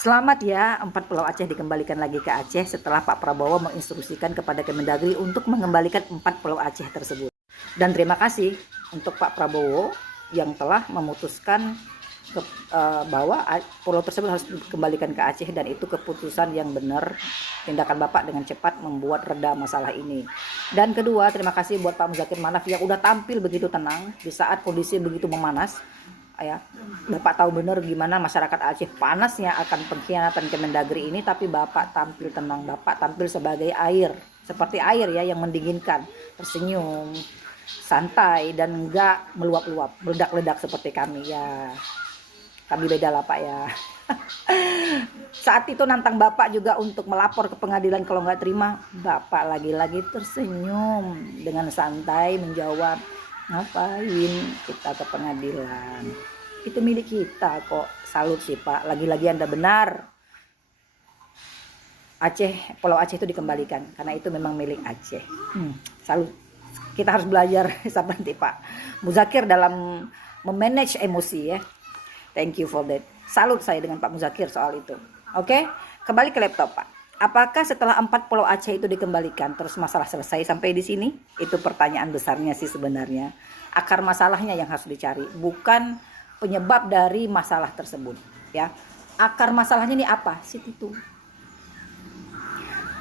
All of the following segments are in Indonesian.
Selamat ya, 4 Pulau Aceh dikembalikan lagi ke Aceh setelah Pak Prabowo menginstruksikan kepada Kemendagri untuk mengembalikan 4 Pulau Aceh tersebut. Dan terima kasih untuk Pak Prabowo yang telah memutuskan bahwa pulau tersebut harus dikembalikan ke Aceh, dan itu keputusan yang benar. Tindakan Bapak dengan cepat membuat reda masalah ini. Dan kedua, terima kasih buat Pak Muzakir Manaf yang udah tampil begitu tenang di saat kondisi begitu memanas. Ya, Bapak tahu benar gimana masyarakat Aceh panasnya akan pengkhianatan Kemendagri ini, tapi Bapak tampil tenang, Bapak tampil sebagai air, seperti air ya, yang mendinginkan, tersenyum, santai, dan enggak meluap-luap, meledak-ledak seperti kami ya. Kami beda lah Pak ya. Saat itu nantang Bapak juga untuk melapor ke pengadilan kalau nggak terima, Bapak lagi-lagi tersenyum dengan santai menjawab, ngapain kita ke pengadilan, itu milik kita kok. Salut sih Pak, lagi-lagi Anda benar. Aceh, Pulau Aceh itu dikembalikan karena itu memang milik Aceh. Salut. Kita harus belajar seperti Pak Muzakir dalam memanage emosi ya. Thank you for that. Salut saya dengan Pak Muzakir soal itu. Oke, kembali ke laptop Pak. Apakah setelah 4 Pulau Aceh itu dikembalikan terus masalah selesai sampai di sini? Itu pertanyaan besarnya sih sebenarnya. Akar masalahnya yang harus dicari, bukan penyebab dari masalah tersebut ya. Akar masalahnya ini apa? Situ.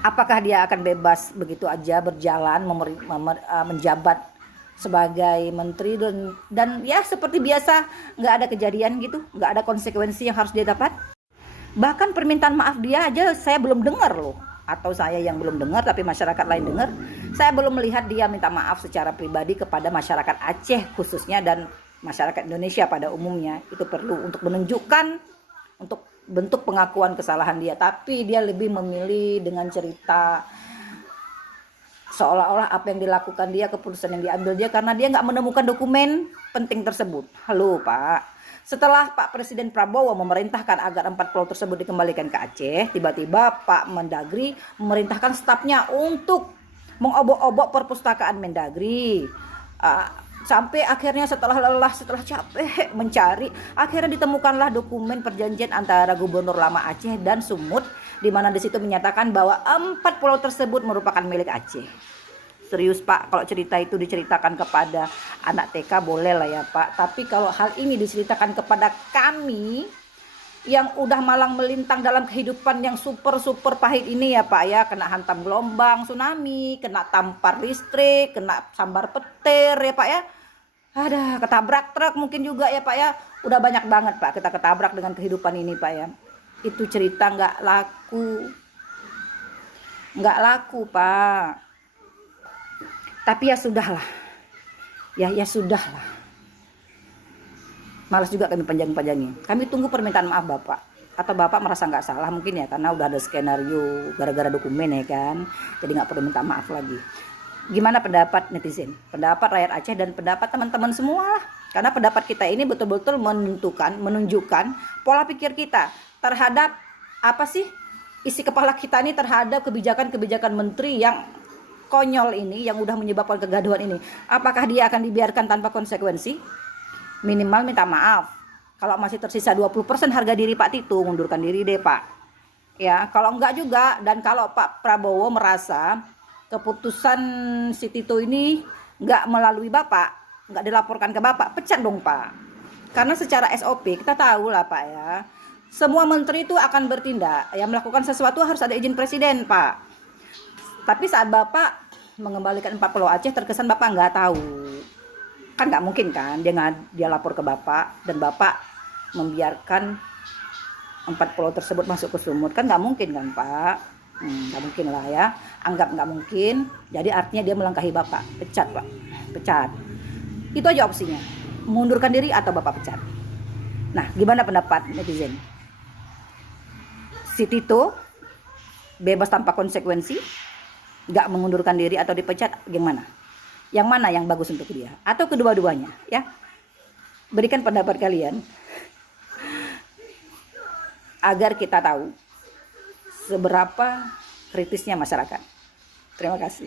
Apakah dia akan bebas begitu aja berjalan menjabat sebagai menteri dan ya seperti biasa nggak ada kejadian gitu, nggak ada konsekuensi yang harus dia dapat? Bahkan permintaan maaf dia aja saya belum dengar loh, atau saya yang belum dengar tapi masyarakat lain dengar. Saya belum melihat dia minta maaf secara pribadi kepada masyarakat Aceh khususnya dan masyarakat Indonesia pada umumnya. Itu perlu untuk menunjukkan, untuk bentuk pengakuan kesalahan dia, tapi dia lebih memilih dengan cerita seolah-olah apa yang dilakukan dia, keputusan yang diambil dia karena dia nggak menemukan dokumen penting tersebut. Halo Pak, setelah Pak Presiden Prabowo memerintahkan agar 4 pulau tersebut dikembalikan ke Aceh, tiba-tiba Pak Mendagri memerintahkan stafnya untuk mengobok-obok perpustakaan Mendagri. Sampai akhirnya setelah lelah, setelah capek mencari, akhirnya ditemukanlah dokumen perjanjian antara Gubernur Lama Aceh dan Sumut, di mana di situ menyatakan bahwa 4 pulau tersebut merupakan milik Aceh. Serius Pak, kalau cerita itu diceritakan kepada anak TK boleh lah ya Pak, tapi kalau hal ini diceritakan kepada kami yang udah malang melintang dalam kehidupan yang super pahit ini ya Pak ya, kena hantam gelombang tsunami, kena tampar listrik, kena sambar petir ya Pak ya, ada ketabrak truk mungkin juga ya Pak ya, udah banyak banget Pak kita ketabrak dengan kehidupan ini Pak ya. Itu cerita nggak laku Pak. Tapi ya sudahlah, ya sudahlah. Malas juga kami panjang-panjangin. Kami tunggu permintaan maaf Bapak. Atau Bapak merasa nggak salah mungkin ya, karena udah ada skenario gara-gara dokumen ya kan. Jadi nggak perlu minta maaf lagi. Gimana pendapat netizen, pendapat rakyat Aceh, dan pendapat teman-teman semua lah. Karena pendapat kita ini betul-betul menunjukkan pola pikir kita terhadap apa sih isi kepala kita ini terhadap kebijakan-kebijakan menteri yang konyol ini, yang udah menyebabkan kegaduhan ini. Apakah dia akan dibiarkan tanpa konsekuensi? Minimal minta maaf. Kalau masih tersisa 20% harga diri Pak Tito, mundurkan diri deh Pak. Ya, kalau enggak juga, dan kalau Pak Prabowo merasa keputusan si Tito ini enggak melalui Bapak, enggak dilaporkan ke Bapak, pecat dong Pak. Karena secara SOP kita tahu lah Pak ya, semua menteri itu akan bertindak, yang melakukan sesuatu harus ada izin presiden Pak. Tapi saat Bapak mengembalikan 4 Pulau Aceh, terkesan Bapak nggak tahu. Kan nggak mungkin kan dia lapor ke Bapak dan Bapak membiarkan 4 pulau tersebut masuk ke Sumut. Kan nggak mungkin kan Pak. Nggak mungkin lah ya. Anggap nggak mungkin. Jadi artinya dia melangkahi Bapak. Pecat Pak. Pecat. Itu aja opsinya. Mengundurkan diri atau Bapak pecat. Nah, gimana pendapat netizen? Si Tito bebas tanpa konsekuensi, nggak mengundurkan diri atau dipecat, gimana? Yang mana yang bagus untuk dia? Atau kedua-duanya ya? Berikan pendapat kalian agar kita tahu seberapa kritisnya masyarakat. Terima kasih.